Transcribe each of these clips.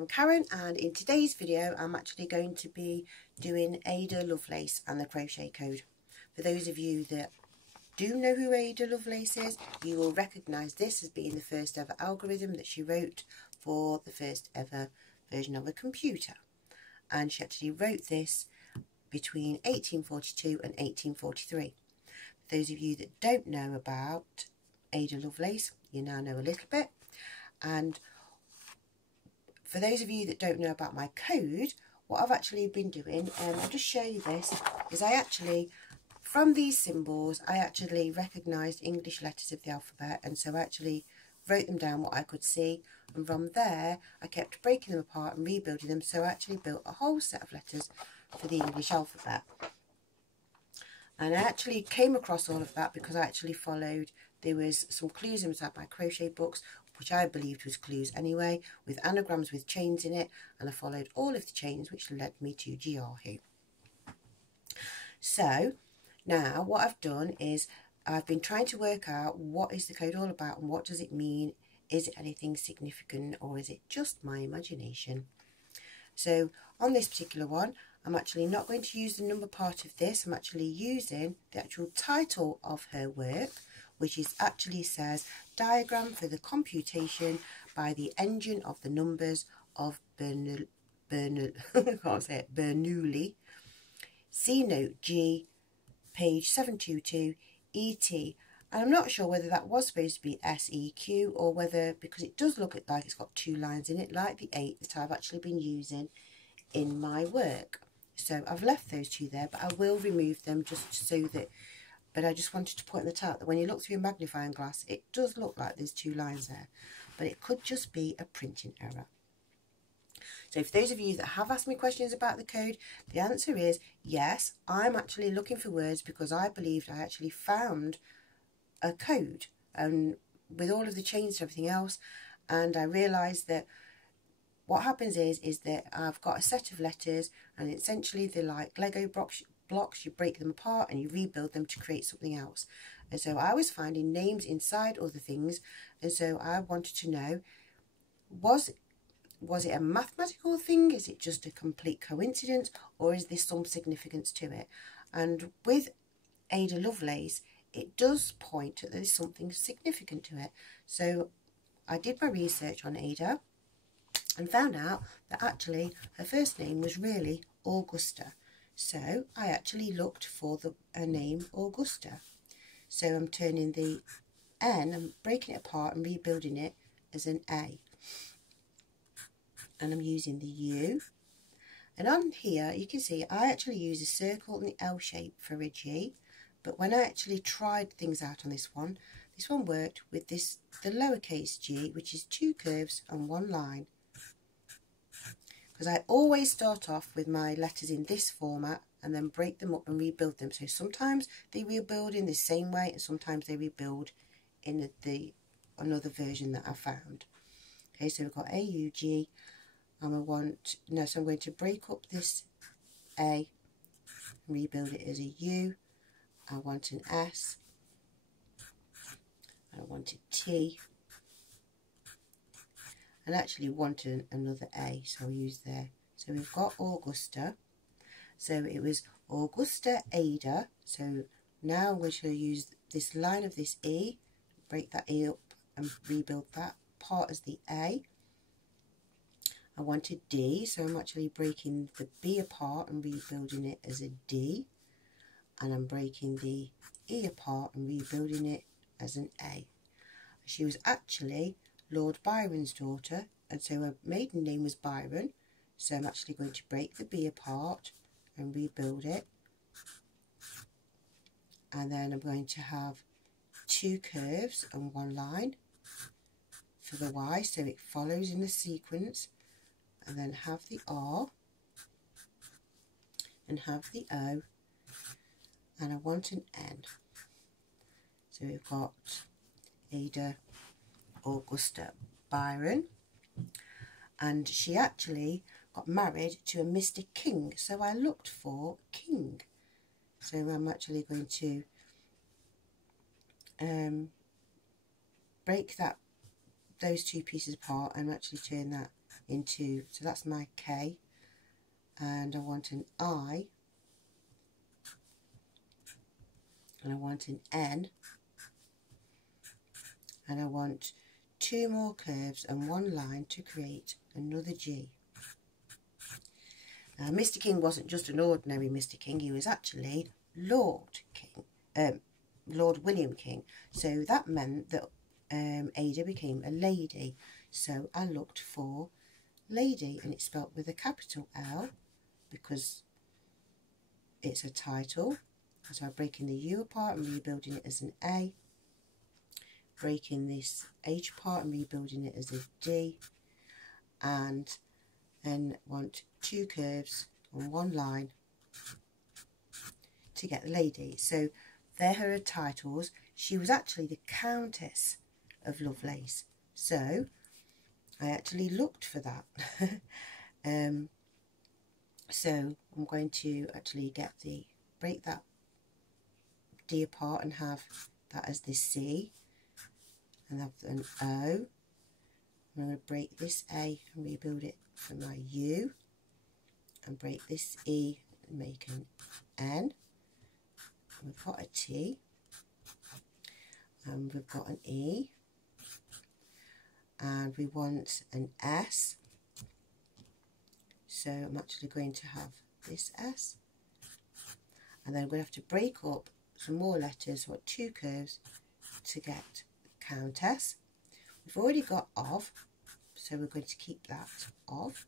I'm Karen, and in today's video I'm actually going to be doing Ada Lovelace and the crochet code. For those of you that do know who Ada Lovelace is, you will recognise this as being the first ever algorithm that she wrote for the first ever version of a computer. And she actually wrote this between 1842 and 1843. For those of you that don't know about Ada Lovelace, you now know a little bit. And for those of you that don't know about my code, what I've actually been doing, I'll just show you this, is I actually, from these symbols, I actually recognised English letters of the alphabet, and so I actually wrote them down what I could see, and from there I kept breaking them apart and rebuilding them, so I actually built a whole set of letters for the English alphabet. And I actually came across all of that because I actually followed, there was some clues inside my crochet books, which I believed was clues anyway, with anagrams with chains in it, and I followed all of the chains, which led me to Yahoo. So now what I've done is I've been trying to work out what is the code all about and what does it mean. Is it anything significant, or is it just my imagination? So on this particular one, I'm actually not going to use the number part of this. I'm actually using the actual title of her work, which is actually says diagram for the computation by the engine of the numbers of Bernoulli, C note G, page 722, ET. And I'm not sure whether that was supposed to be SEQ or whether, because it does look like it's got two lines in it, like the 8 that I've actually been using in my work. So I've left those two there, but I will remove them just so that, but I just wanted to point that out, that when you look through a magnifying glass, it does look like there's two lines there, but it could just be a printing error. So for those of you that have asked me questions about the code, the answer is yes, I'm actually looking for words because I believed I actually found a code with all of the chains and everything else, and I realised that what happens is that I've got a set of letters, and essentially they're like Lego blocks. You break them apart and you rebuild them to create something else. And so I was finding names inside other things, and so I wanted to know, was it a mathematical thing? Is it just a complete coincidence, or is there some significance to it? And with Ada Lovelace, it does point that there's something significant to it. So I did my research on Ada and found out that actually her first name was really Augusta. So I actually looked for a name Augusta. So I'm turning the N and breaking it apart and rebuilding it as an A. And I'm using the U. And on here you can see I actually use a circle and the L shape for a G. But when I actually tried things out on this one worked with the lowercase g, which is 2 curves and 1 line. Because I always start off with my letters in this format and then break them up and rebuild them. So sometimes they rebuild in the same way, and sometimes they rebuild in another version that I found. Okay, so we've got AUG, and so I'm going to break up this A and rebuild it as a U. I want an S, I want a T, and actually want another A, so I'll use there. So we've got Augusta, so it was Augusta Ada. So now I'm going to use this line of this E, break that E up and rebuild that part as the A. I want a D, so I'm actually breaking the B apart and rebuilding it as a D. And I'm breaking the E apart and rebuilding it as an A. She was actually Lord Byron's daughter, and so her maiden name was Byron. So I'm actually going to break the B apart and rebuild it. And then I'm going to have 2 curves and 1 line for the Y, so it follows in the sequence. And then have the R and have the O. And I want an N. So we've got Ada Augusta Byron, and she actually got married to a Mr. King, so I looked for King. So I'm actually going to break those two pieces apart and actually turn that into, so that's my K, and I want an I, and I want an N, and I want 2 more curves and 1 line to create another G. Now, Mr. King wasn't just an ordinary Mr. King, he was actually Lord King, Lord William King. So that meant that Ada became a lady. So I looked for lady, and it's spelt with a capital L because it's a title. So I'm breaking the U apart and rebuilding it as an A, breaking this H apart and rebuilding it as a D, and then want 2 curves and 1 line to get the lady. So there are her titles. She was actually the Countess of Lovelace, so I actually looked for that. So I'm going to actually break that D apart and have that as the C, and have an O. I'm going to break this A and rebuild it for my U, and break this E and make an N. We've got a T, and we've got an E, and we want an S. So I'm actually going to have this S, and then I'm going to have to break up some more letters, what 2 curves to get Countess. We've already got of, so we're going to keep that of.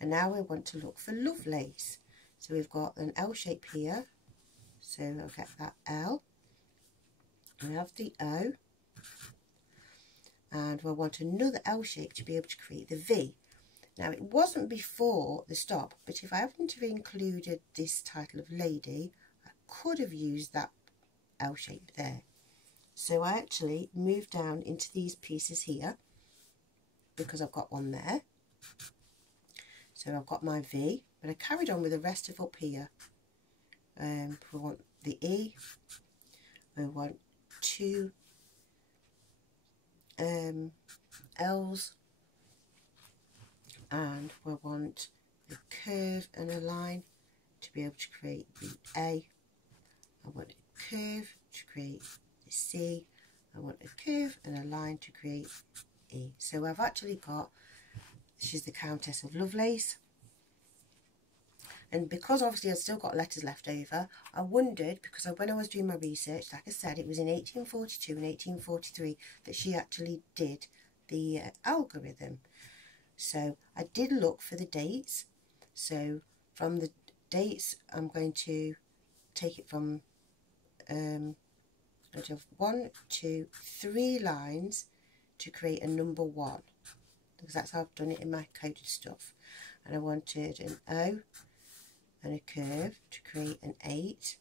And now we want to look for Lovelace. So we've got an L shape here, so I'll get that L. We have the O, and we'll want another L shape to be able to create the V. Now, it wasn't before the stop, but if I hadn't have included this title of lady, I could have used that L shape there. So I actually moved down into these pieces here because I've got one there. So I've got my V, but I carried on with the rest of up here. We want the E, we want 2 L's, and we want a curve and a line to be able to create the A. I want a curve to create the C. I want a curve and a line to create E. So I've actually got, she's the Countess of Lovelace. And because obviously I've still got letters left over, I wondered, because when I was doing my research, like I said, it was in 1842 and 1843 that she actually did the algorithm. So I did look for the dates. So from the dates, I'm going to take it from, I'm going to have 1, 2, 3 lines to create a number 1. Because that's how I've done it in my coded stuff. And I wanted an O and a curve to create an 8,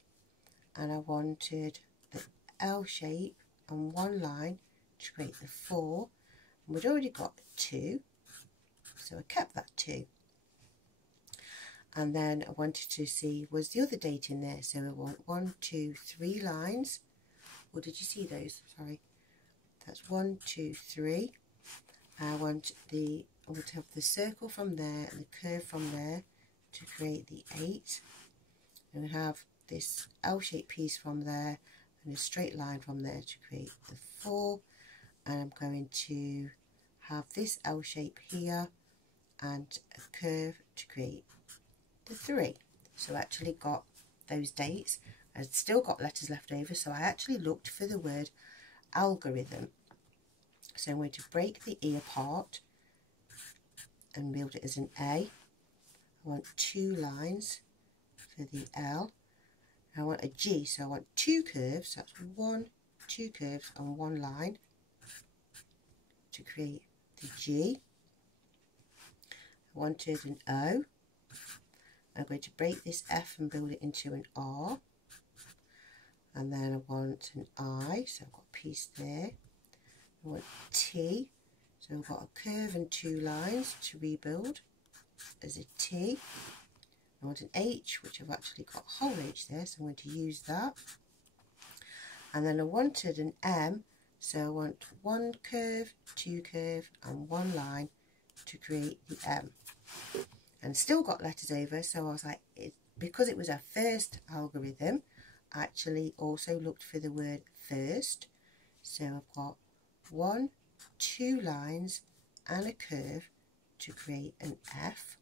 and I wanted the L shape and 1 line to create the 4, and we'd already got 2, so I kept that 2. And then I wanted to see, was the other date in there? So I want 1, 2, 3 lines. Or did you see those? Sorry, that's 1, 2, 3. I want to have the circle from there and the curve from there to create the 8, and we have this L-shaped piece from there and a straight line from there to create the 4, and I'm going to have this L shape here and a curve to create the 3. So I actually got those dates. I've still got letters left over, so I actually looked for the word algorithm. So I'm going to break the E apart and build it as an A. I want 2 lines for the L. I want a G, so I want 2 curves. That's 1, 2 curves and 1 line to create the G. I wanted an O. I'm going to break this F and build it into an R. And then I want an I, so I've got a piece there. I want T, so I've got a curve and 2 lines to rebuild as a T. I want an H, which I've actually got a whole H there, so I'm going to use that. And then I wanted an M, so I want 1 curve, 2 curve and 1 line to create the M, and still got letters over. So I was like, because it was our first algorithm, I actually also looked for the word first. So I've got 1, 2 lines and a curve to create an F,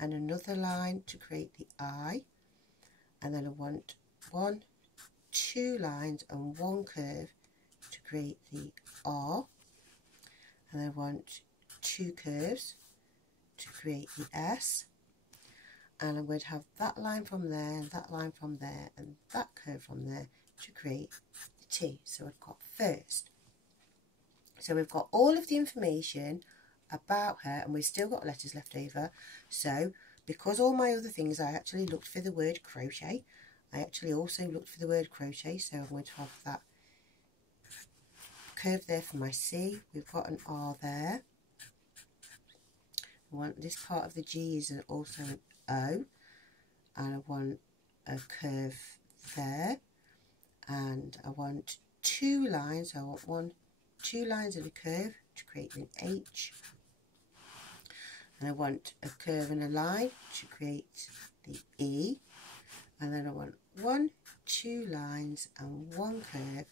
and another line to create the I, and then I want 1, 2 lines and 1 curve to create the R, and I want 2 curves to create the S, and I'm going to have that line from there, that line from there, and that curve from there to create the T. So I've got first. So we've got all of the information about her, and we've still got letters left over. So because all my other things, I actually looked for the word crochet. I actually also looked for the word crochet, so I'm going to have that curve there for my C. We've got an R there. I want this part of the G is also an O, and I want a curve there, and I want 2 lines. I want 2 lines and a curve to create an H, and I want a curve and a line to create the E, and then I want 1, 2 lines and 1 curve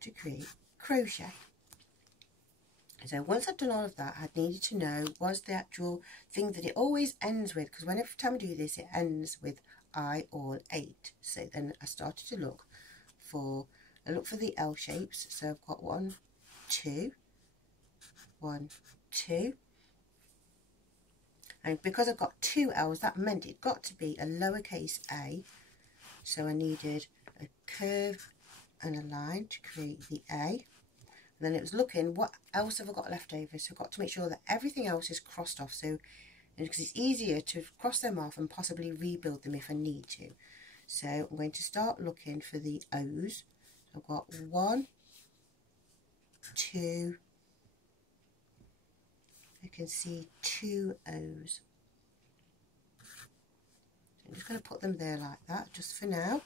to create crochet. So once I've done all of that, I needed to know was the actual thing that it always ends with, because whenever time I do this, it ends with I all 8. So then I started to look for the L shapes. So I've got 1, 2, 1, 2. And because I've got 2 L's, that meant it got to be a lowercase a. So I needed a curve and a line to create the A. And then it was looking, what else have I got left over? So I've got to make sure that everything else is crossed off. So, because it's easier to cross them off and possibly rebuild them if I need to. So I'm going to start looking for the O's. I've got 1, 2, I can see 2 O's. So I'm just going to put them there like that, just for now.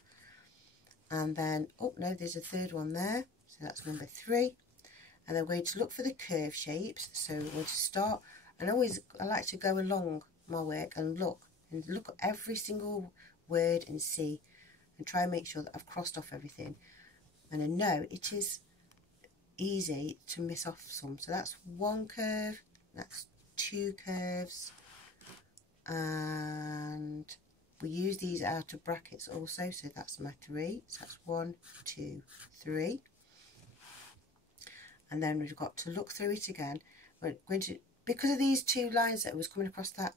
And then, oh no, there's a third one there. So that's number 3. And I'm going to look for the curve shapes. So I'm going to start, and I like to go along my work and look at every single word and see, and try and make sure that I've crossed off everything. And I know it is easy to miss off some. So that's 1 curve, that's 2 curves, and we use these outer brackets also. So that's my 3. So that's 1, 2, 3. And then we've got to look through it again. We're going to, because of these 2 lines that was coming across that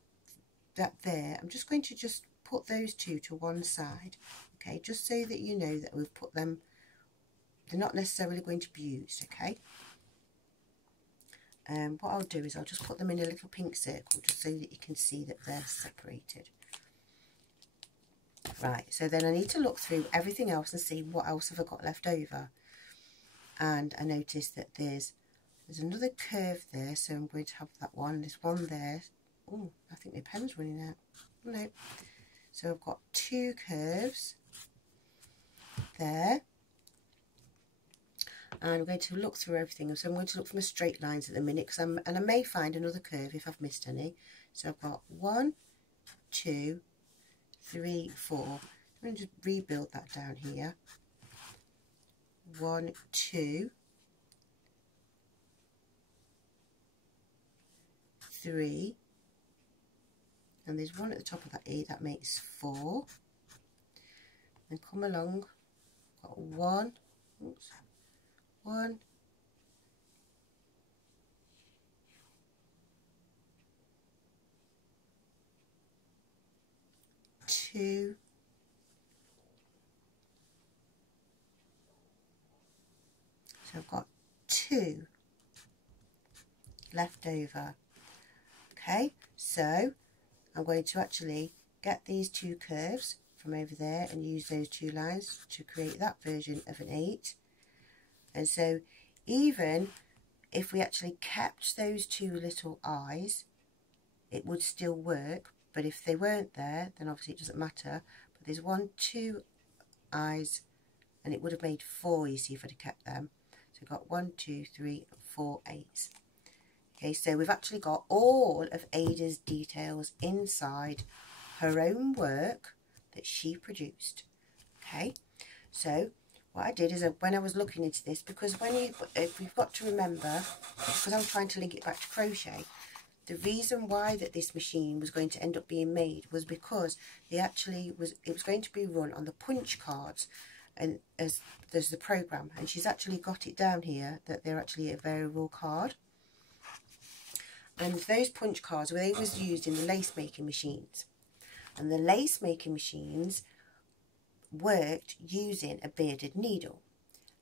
there, I'm just going to just put those 2 to one side, okay, just so that you know that we've put them, they're not necessarily going to be used, okay. What I'll do is I'll just put them in a little pink circle just so that you can see that they're separated. Right, so then I need to look through everything else and see what else have I got left over. And I noticed that there's another curve there, so I'm going to have that one. There's one there. Oh, I think my pen's running out. No. So I've got 2 curves there. And I'm going to look through everything. So I'm going to look for my straight lines at the minute, and I may find another curve if I've missed any. So I've got 1, 2, 3, 4. I'm going to just rebuild that down here. 1, 2, 3, and there's one at the top of that E, that makes 4. Then come along, got 1, oops, 1, 2, so I've got 2 left over. Okay, so I'm going to actually get these 2 curves from over there and use those 2 lines to create that version of an 8. And so even if we actually kept those 2 little eyes, it would still work. But if they weren't there, then obviously it doesn't matter. But there's 1, 2 eyes, and it would have made 4, you see, if I'd have kept them. So I've got 1, 2, 3, 4 8s. Okay, so we've actually got all of Ada's details inside her own work that she produced. Okay, so what I did is when I was looking into this, because we've got to remember, because I'm trying to link it back to crochet, the reason why that this machine was going to end up being made was because it was going to be run on the punch cards, and as there's the program, and she's actually got it down here that they're actually a variable card. And those punch cards, they was used in the lace making machines, and the lace making machines worked using a bearded needle,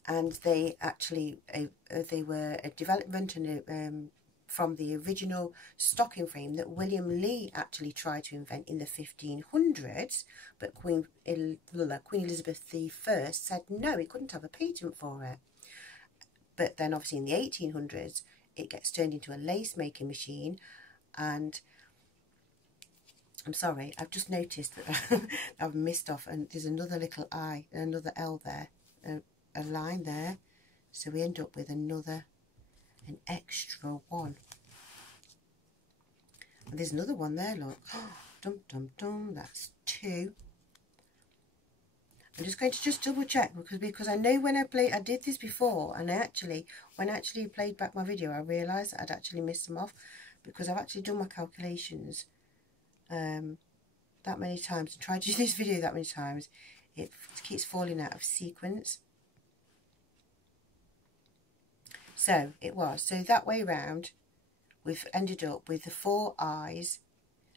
and they actually they were a development and from the original stocking frame that William Lee actually tried to invent in the 1500s, but Queen Elizabeth I said no, he couldn't have a patent for it. But then obviously in the 1800s it gets turned into a lace making machine. And I'm sorry, I've just noticed that I've missed off, and there's another little I, another L there, a line there, so we end up with an extra one. And there's another one there, look. Dum dum dum, that's 2. I'm just going to double check, because I know when I did this before, and when I actually played back my video, I realised I'd actually missed them off, because I've actually done my calculations that many times and tried to do this video that many times. It keeps falling out of sequence. So that way round we've ended up with the 4 eyes,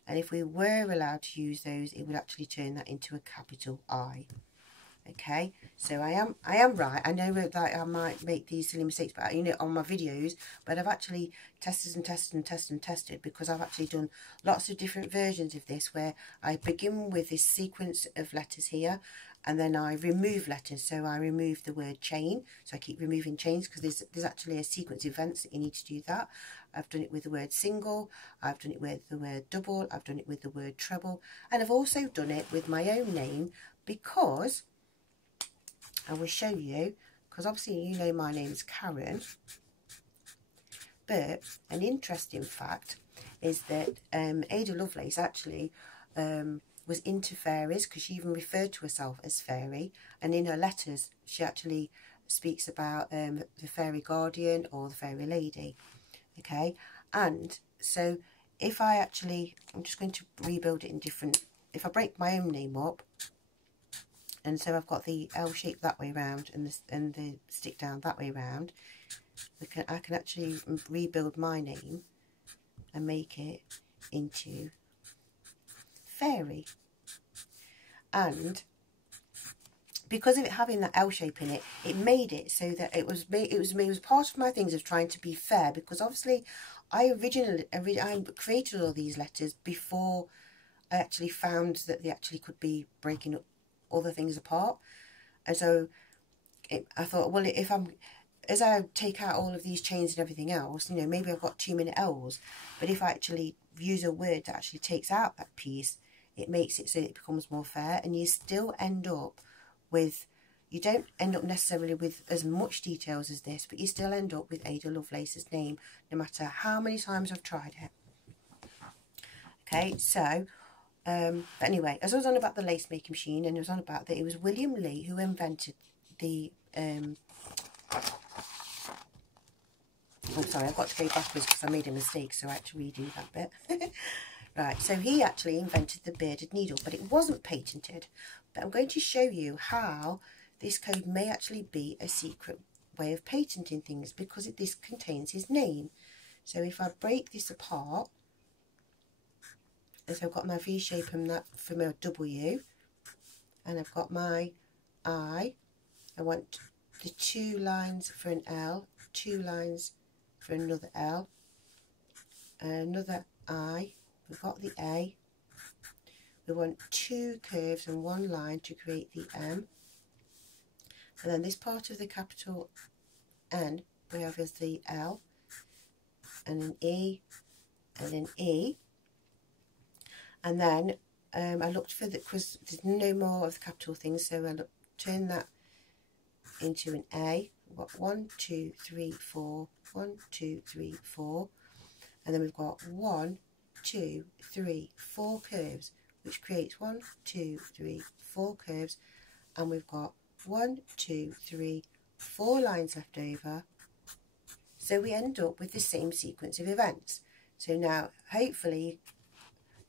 and if we were allowed to use those, it would actually turn that into a capital I. Okay, so I am right. I know that I might make these silly mistakes, but on my videos, but I've actually tested and tested and tested and tested, because I've actually done lots of different versions of this, where I begin with this sequence of letters here, and then I remove letters. So I remove the word chain, so I keep removing chains, because there's actually a sequence of events that you need to do that. I've done it with the word single, I've done it with the word double, I've done it with the word treble, and I've also done it with my own name, because I will show you, because obviously my name's Karen, but an interesting fact is that Ada Lovelace actually was into fairies, because she even referred to herself as fairy, and in her letters she actually speaks about the fairy guardian or the fairy lady. Okay, and so if I'm just going to rebuild it in different, if I break my own name up, and so I've got the L shape that way round and the stick down that way round, I can actually rebuild my name and make it into fairy. And because of it having that L shape in it, it made it so that it was part of my things of trying to be fair, because obviously I created all these letters before I actually found that they actually could be breaking up other things apart. And so I thought, well, as I take out all of these chains and everything else, maybe I've got too many L's, but if I actually use a word that actually takes out that piece, it makes it so it becomes more fair, and you still end up with, you don't end up necessarily with as much details as this, but you still end up with Ada Lovelace's name, no matter how many times I've tried it. Okay, so but anyway, as I was on about the lace making machine, and I was on about that it was William Lee who invented the oh sorry, I've got to go backwards because I made a mistake, so I had to redo that bit. Right, so he actually invented the bearded needle, but it wasn't patented. But I'm going to show you how this code may actually be a secret way of patenting things, because this contains his name. So if I break this apart, so I've got my V shape and that for my W, and I've got my I. I want the 2 lines for an L, 2 lines for another L, another I. We've got the A. We want 2 curves and 1 line to create the M. And then this part of the capital N we have as the L, and an E, and an E. And then I looked for because there's no more of the capital things, so I turned that into an A. We've got 1, 2, 3, 4, 1, 2, 3, 4. and then we've got 1, 2, 3, 4 curves, which creates 1, 2, 3, 4 curves, and we've got 1, 2, 3, 4 lines left over. So we end up with the same sequence of events. So now, hopefully,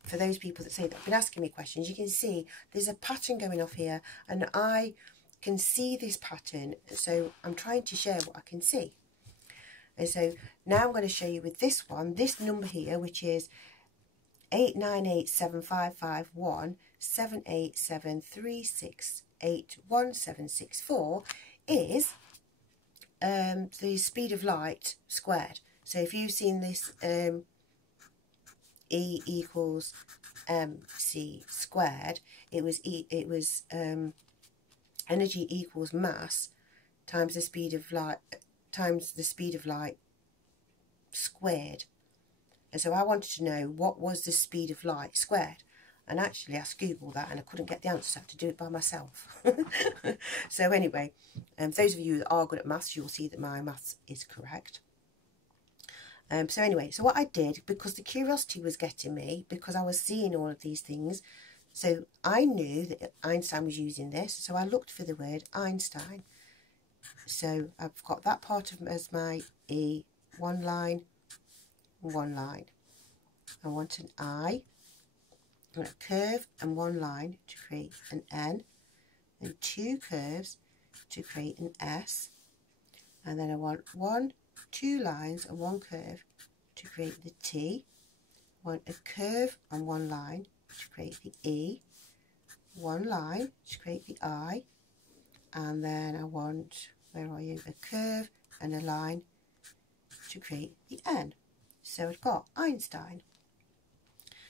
for those people that say that have been asking me questions, you can see there's a pattern going off here, and I can see this pattern, so I'm trying to share what I can see. And so now I'm going to show you with this one, this number here, which is 89875517873681764, is the speed of light squared. So if you've seen this E equals mc squared, it was energy equals mass times the speed of light squared. And so I wanted to know what was the speed of light squared, and actually I googled that and I couldn't get the answer, so I had to do it by myself. So anyway, those of you that are good at maths, you'll see that my maths is correct. So anyway, so what I did, because the curiosity was getting me, because I was seeing all of these things, so I knew that Einstein was using this, so I looked for the word Einstein. So I've got that part of as my E, one line, one line. I want an I, I want a curve and one line to create an N, and 2 curves to create an S, and then I want 1, 2 lines and 1 curve to create the T. I want a curve and 1 line to create the E, 1 line to create the I, and then I want, where are you, a curve and a line to create the N. So I've got Einstein.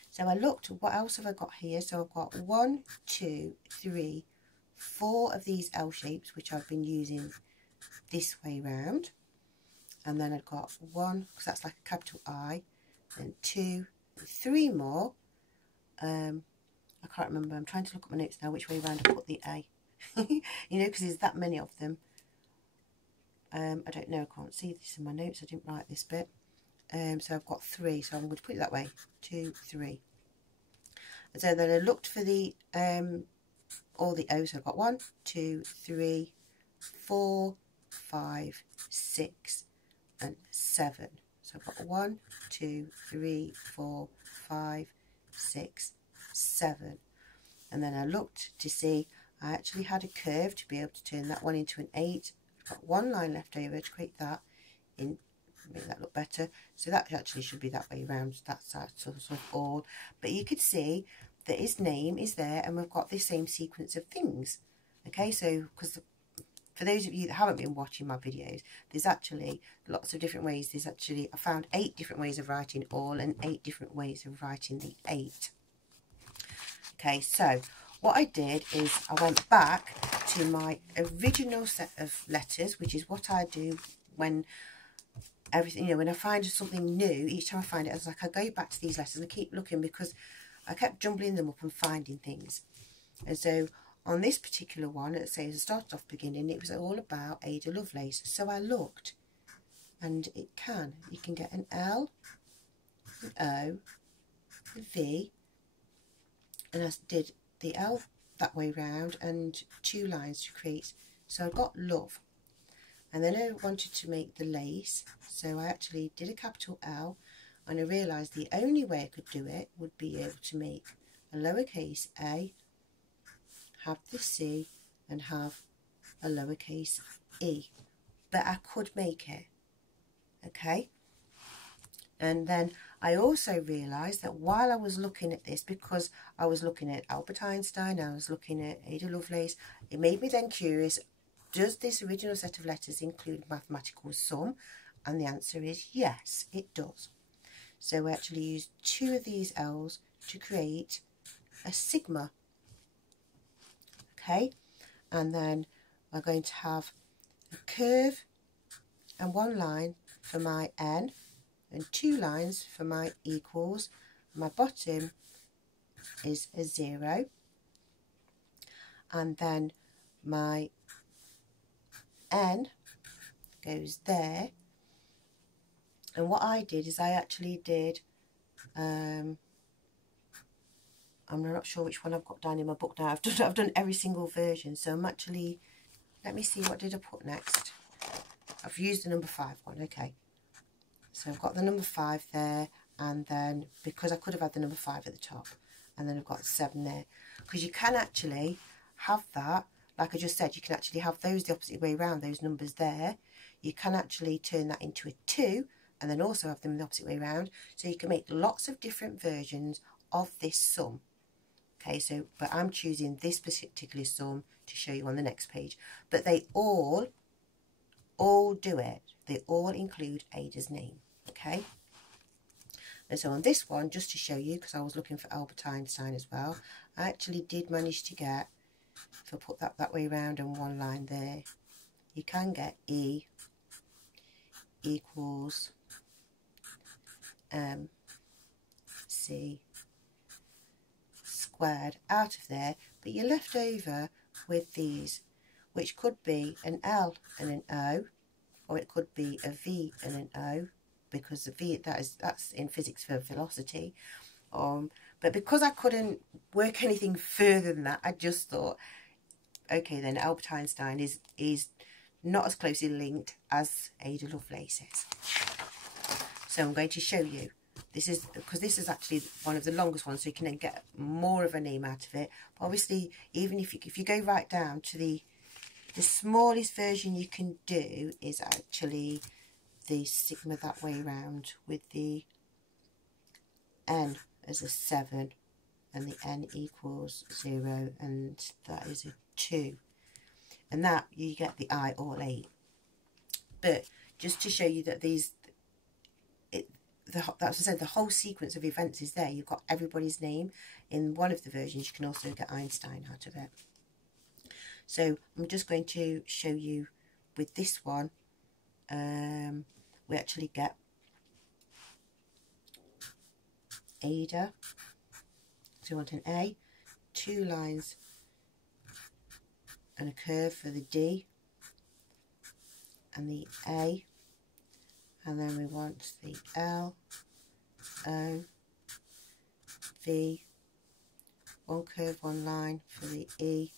So I looked, what else have I got here? So I've got 1, 2, 3, 4 of these L shapes, which I've been using this way round. And then I've got 1, because that's like a capital I, and 2, and 3 more. I can't remember, I'm trying to look at my notes now, which way round I put the A. You know, because there's that many of them. I don't know, I can't see this in my notes, I didn't write this bit. So I've got 3, so I'm going to put it that way, 2, 3. And so then I looked for the all the O's, so I've got 1, 2, 3, 4, 5, 6, and 7. So I've got 1, 2, 3, 4, 5, 6, 7. And then I looked to see I actually had a curve to be able to turn that one into an 8. I've got 1 line left over to create that in, make that look better. So that actually should be that way around. That's sort of all. But you could see that his name is there, and we've got the same sequence of things. Okay, so because for those of you that haven't been watching my videos, there's actually lots of different ways. There's actually, I found 8 different ways of writing all and 8 different ways of writing the 8. Okay, so what I did is I went back to my original set of letters, which is what I do when everything, you know, when I find something new, each time I find it, I was like, I go back to these letters and I keep looking, because I kept jumbling them up and finding things. And so on this particular one, let's say, as I started off beginning, it was all about Ada Lovelace. So I looked, and you can get an L, an O, a V, and I did the L that way round and 2 lines to create. So I got love. And then I wanted to make the lace, so I actually did a capital L, and I realised the only way I could do it would be able to make a lowercase a, have the C, and have a lowercase e. But I could make it, okay? And then I also realised that while I was looking at this, because I was looking at Albert Einstein, I was looking at Ada Lovelace, it made me then curious, does this original set of letters include mathematical sum? And the answer is yes, it does. So we actually used 2 of these L's to create a sigma. Okay, and then we're going to have a curve and 1 line for my N, and 2 lines for my equals. My bottom is a 0, and then my N goes there, And what I did is I actually did, I'm not sure which one I've got down in my book now. I've done every single version. So I'm actually, let me see, what did I put next? I've used the number 5 one, okay. So I've got the number 5 there, and then because I could have had the number 5 at the top, and then I've got 7 there. Because you can actually have that, like I just said, you can actually have those the opposite way around, those numbers there. You can actually turn that into a 2, and then also have them the opposite way around. So you can make lots of different versions of this sum. Okay, so, but I'm choosing this particular sum to show you on the next page. But they all do it. They all include Ada's name, okay? And so on this one, just to show you, because I was looking for Albert Einstein as well, I actually did manage to get, if I put that way around and one line there, you can get E equals MC squared out of there, but you're left over with these, which could be an L and an O, or it could be a V and an O, because the V, that's in physics for velocity. But because I couldn't work anything further than that, I just thought, okay, then Albert Einstein is not as closely linked as Ada Lovelace is. So I'm going to show you. This is because this is actually one of the longest ones, so you can then get more of a name out of it. But obviously, even if you go right down to the smallest version you can do is actually the sigma that way round, with the N as a 7 and the N equals 0, and that is a 2, and that you get the I all 8. But just to show you that that's what I said, the whole sequence of events is there. You've got everybody's name. In one of the versions you can also get Einstein out of it. So I'm just going to show you with this one, we actually get Ada. So we want an A, 2 lines and a curve for the D and the A, and then we want the L, O, V, 1 curve, 1 line for the E,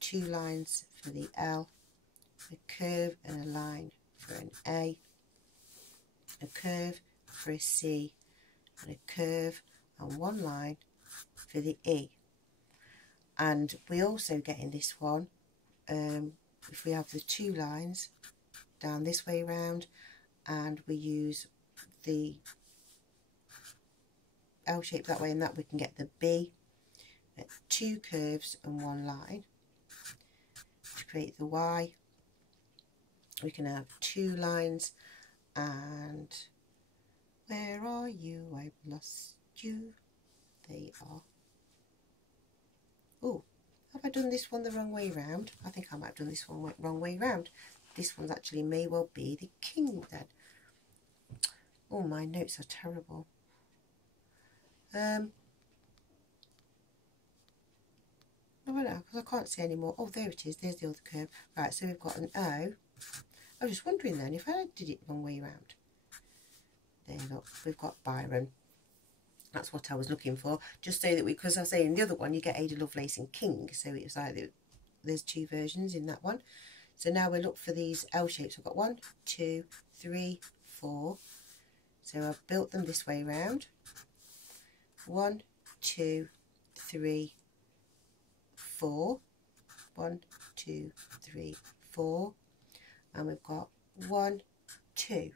2 lines for the L, a curve and a line for an A curve for a C, and a curve and 1 line for the E. And we also get in this one, if we have the 2 lines down this way round, and we use the L shape that way and that, we can get the B, 2 curves and 1 line. To create the Y, we can have 2 lines, and where are you? I've lost you. There you are. Oh, have I done this one the wrong way round? I think I might have done this one wrong way round. This one's actually may well be the king then. Oh, my notes are terrible. I don't know, because I can't see anymore. Oh, there it is. There's the other curve. Right, so we've got an O. I was just wondering then if I did it the wrong way round. There, look, we've got Byron. That's what I was looking for. Just so that because I was saying in the other one you get Ada Lovelace and King, so it's like there's 2 versions in that one. So now we'll look for these L shapes. I've got 1, 2, 3, 4. So I've built them this way round. 1, 2, 3, 4. 1, 2, 3, 4. And we've got 1, 2.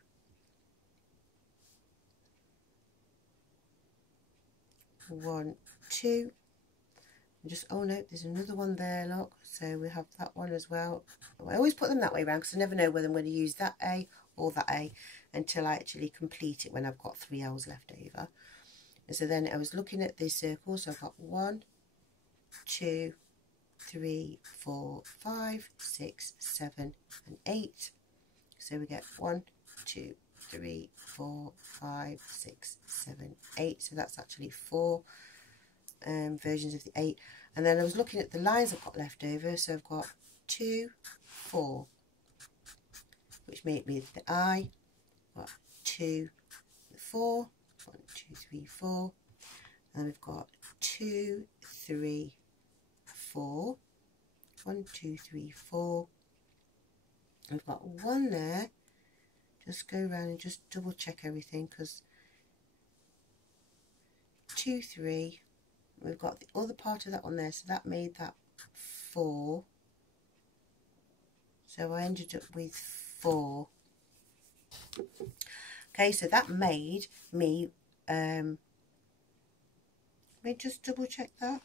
1, 2. And just, oh no, there's another one there, look. So we have that one as well. I always put them that way around because I never know whether I'm going to use that A or that A until I actually complete it when I've got 3 L's left over. And so then I was looking at this circle, so I've got 1, 2, 3, 4, 5, 6, 7 and 8. So we get 1, 2, 3, 4, 5, 6, 7, 8. So that's actually 4 versions of the 8. And then I was looking at the lines I've got left over. So I've got 2, 4, which make me the I. Got 2, 4, 1, 2, 3, 4, and we've got 2, 3, 4, 1, 2, 3, 4. We've got 1 there. Just go around and just double check everything, because 2, 3. We've got the other part of that one there, so that made that 4. So I ended up with 4. Okay, so that made me, let me just double check that.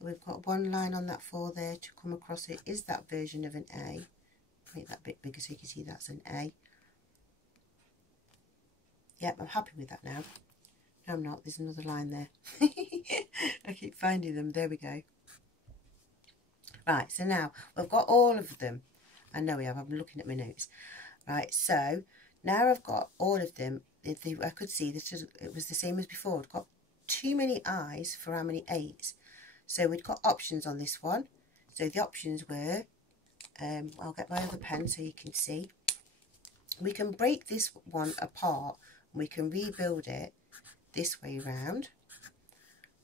We've got 1 line on that 4 there to come across. It is that version of an A. Make that a bit bigger so you can see that's an A. Yep, I'm happy with that now. No, I'm not. There's another line there. I keep finding them. There we go. Right, so now we've got all of them. I know we have. I'm looking at my notes. Right, so now I've got all of them. I could see that it was the same as before. I've got too many I's for how many 8s. So we've got options on this one. So the options were, I'll get my other pen so you can see. We can break this one apart. And we can rebuild it this way round.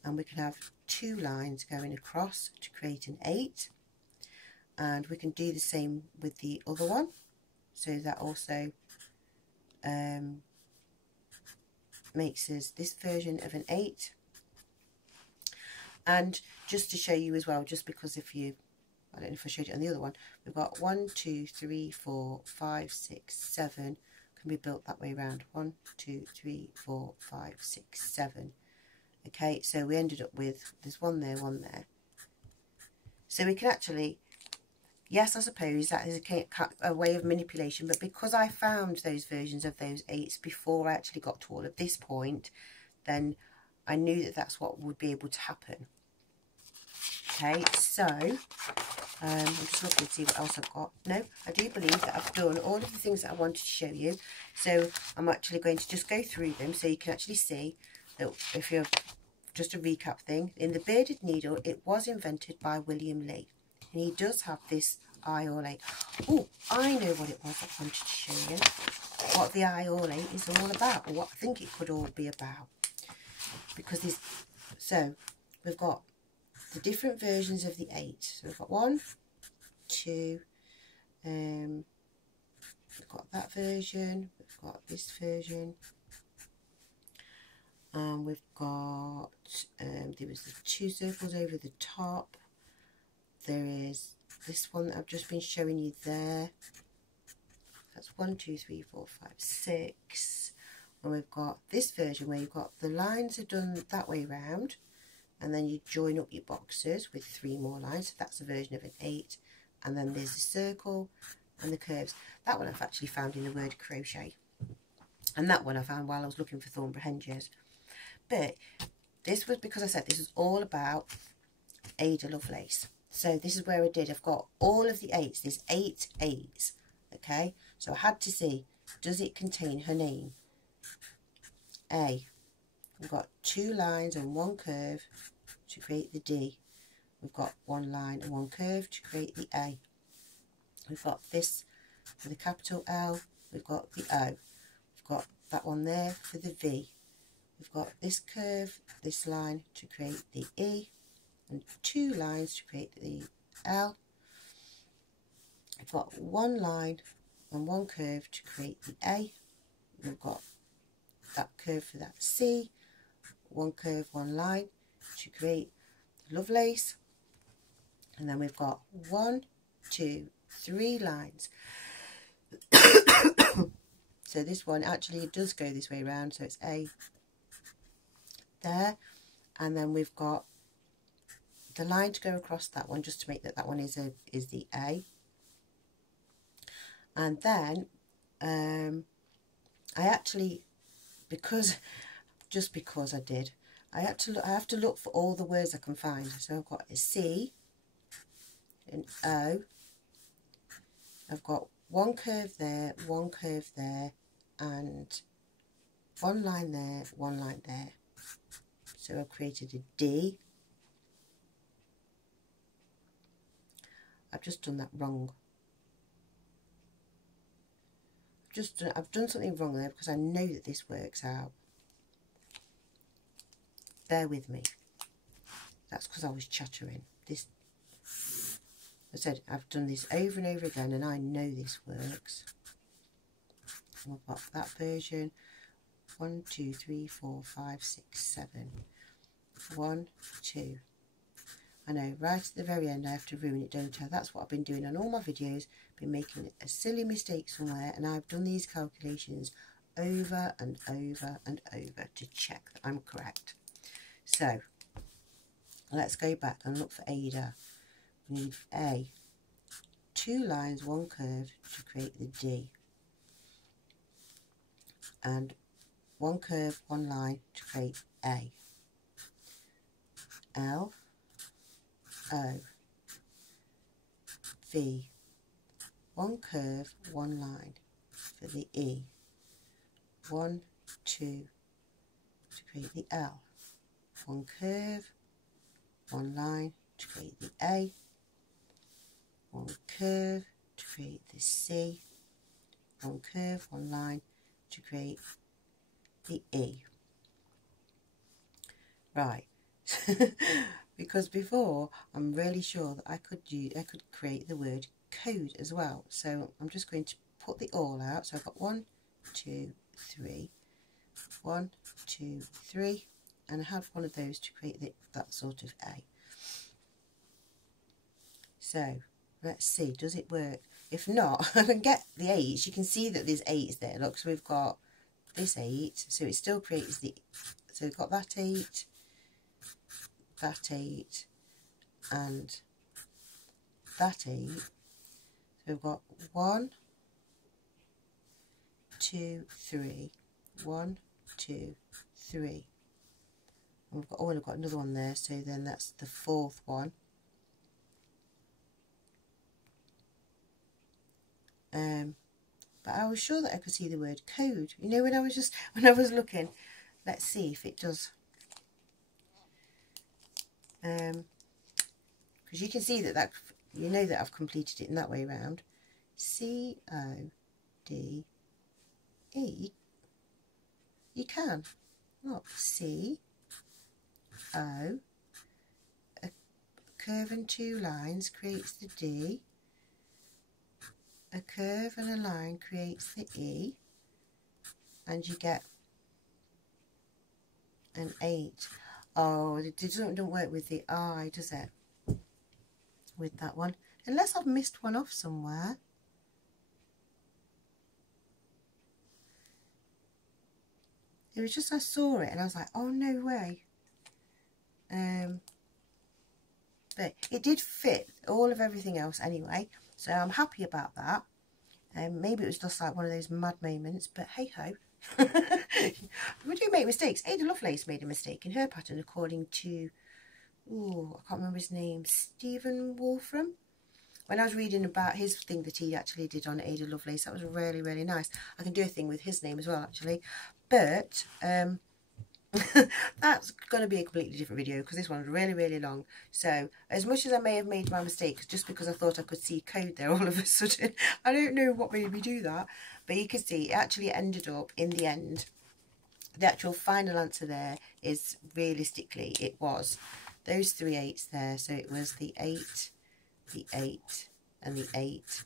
And we can have 2 lines going across to create an 8. And we can do the same with the other one. So that also makes us this version of an 8. And just to show you as well, just because if you, I don't know if I showed it on the other one, we've got 1, 2, 3, 4, 5, 6, 7 can be built that way around. 1, 2, 3, 4, 5, 6, 7. Okay, so we ended up with, there's 1 there, 1 there. So we can actually, yes, I suppose that is a way of manipulation, but because I found those versions of those 8s before I actually got to all of this point, then I knew that that's what would be able to happen. Okay, so I'm just looking to see what else I've got. No, I do believe that I've done all of the things that I wanted to show you. So I'm actually going to just go through them so you can actually see that if you're just a recap thing. In the bearded needle, it was invented by William Lee. And he does have this eye or eight. Oh, I know what it was I wanted to show you. What the eye or eight is all about, or what I think it could all be about. Because there's, so we've got the different versions of the 8. So we've got 1, 2, we've got that version, we've got this version, and we've got, there was the 2 circles over the top. There is this one that I've just been showing you there. That's 1, 2, 3, 4, 5, 6. And we've got this version where you've got the lines are done that way round, and then you join up your boxes with 3 more lines. So that's a version of an 8. And then there's the circle and the curves. That one I've actually found in the word crochet. And that one I found while I was looking for Thornborough Henges. But this was because I said this is all about Ada Lovelace. So this is where I did. I've got all of the 8s. There's 8 8s. Okay. So I had to see, does it contain her name? A. We've got 2 lines and 1 curve to create the D. We've got 1 line and 1 curve to create the A. We've got this for the capital L. We've got the O. We've got that one there for the V. We've got this curve, this line to create the E, and 2 lines to create the L. We've got 1 line and 1 curve to create the A. We've got that curve for that C, 1 curve, 1 line to create Lovelace, and then we've got 1, 2, 3 lines. So this one actually it does go this way around, so it's A there, and then we've got the line to go across that one just to make that one is the A. And then I actually, just because I did, I have to look for all the words I can find. So I've got a C, an O, I've got 1 curve there, 1 curve there, and 1 line there, 1 line there. So I've created a D. I've just done that wrong. I've done something wrong there, because I know that this works out. Bear with me. That's because I was chattering. This, I said, I've done this over and over again, and I know this works. And I've got that version. 1, 2, 3, 4, 5, 6, 7. 1, 2. I know, right at the very end I have to ruin it, don't I? That's what I've been doing on all my videos. Been making a silly mistake somewhere, and I've done these calculations over and over and over to check that I'm correct. So let's go back and look for Ada. We need A, 2 lines, 1 curve to create the D, and 1 curve, 1 line to create A. L, O, V, 1 curve, 1 line for the E, 1, 2 to create the L, 1 curve, 1 line to create the A, 1 curve to create the C, 1 curve, 1 line to create the E. Right. Because before, I'm really sure that I could create the word code as well. So I'm just going to put the all out. So I've got 1, 2, 3, 1, 2, 3, and I have one of those to create that sort of A. So let's see, does it work? If not, I can get the 8s. You can see that there's 8s there. Look, so we've got this 8, so it still creates the, so we've got that 8, that 8, and that 8. So we've got 1, 2, 3, 1, 2, 3. And we've got, oh, and I've got another one there, so then that's the 4th one. But I was sure that I could see the word code. You know, when I was looking, let's see if it does. Because you can see that you know that I've completed it in that way around. C-O-D-E. You can. Look, C-O, a curve and 2 lines creates the D. A curve and a line creates the E, and you get an 8. Oh, it don't work with the I, does it? With that one, unless I've missed one off somewhere. It was just I saw it and I was like, oh no way. But it did fit all of everything else anyway. So I'm happy about that. Maybe it was just like one of those mad moments, but hey ho. We do make mistakes. Ada Lovelace made a mistake in her pattern according to, oh, I can't remember his name, Stephen Wolfram. When I was reading about his thing that he actually did on Ada Lovelace, that was really, really nice. I can do a thing with his name as well, actually. But that's going to be a completely different video because this one's really, really long. So as much as I may have made my mistakes just because I thought I could see code there all of a sudden, I don't know what made me do that. But you can see it actually ended up in the end. The actual final answer there is realistically it was those 3 8s there. So it was the 8, the 8 and the 8,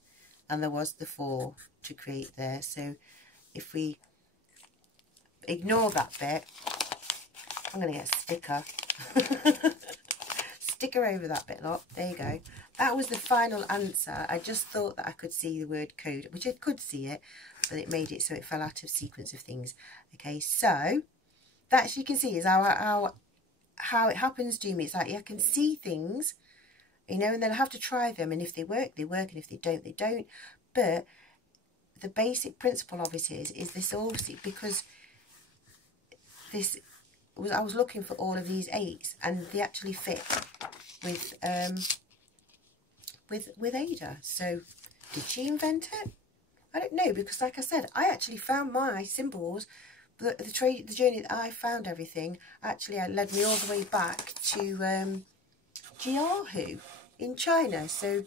and there was the 4 to create there. So if we ignore that bit, I'm going to get a sticker. Sticker over that bit, lot. There you go. That was the final answer. I just thought that I could see the word code, which I could see it, but it made it so it fell out of sequence of things. Okay, so that, as you can see, is how it happens to me. It's like I can see things, you know, and then I have to try them, and if they work, they work, and if they don't, they don't. But the basic principle of it is this all, because this was, I was looking for all of these 8s, and they actually fit with Ada. So did she invent it? I don't know, because like I said, I actually found my symbols. The journey that I found everything actually led me all the way back to Jiahu in China. So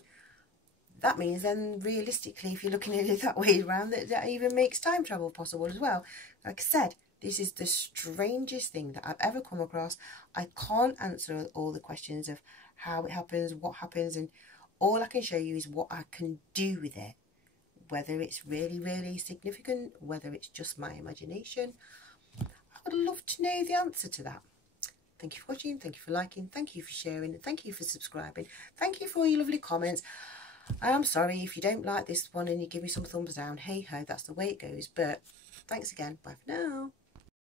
that means then realistically, if you're looking at it that way around, that even makes time travel possible as well. Like I said, this is the strangest thing that I've ever come across. I can't answer all the questions of how it happens, what happens, and all I can show you is what I can do with it. Whether it's really, really significant, whether it's just my imagination. I would love to know the answer to that. Thank you for watching, thank you for liking, thank you for sharing, and thank you for subscribing. Thank you for all your lovely comments. I am sorry if you don't like this one and you give me some thumbs down. Hey ho, that's the way it goes. But thanks again. Bye for now.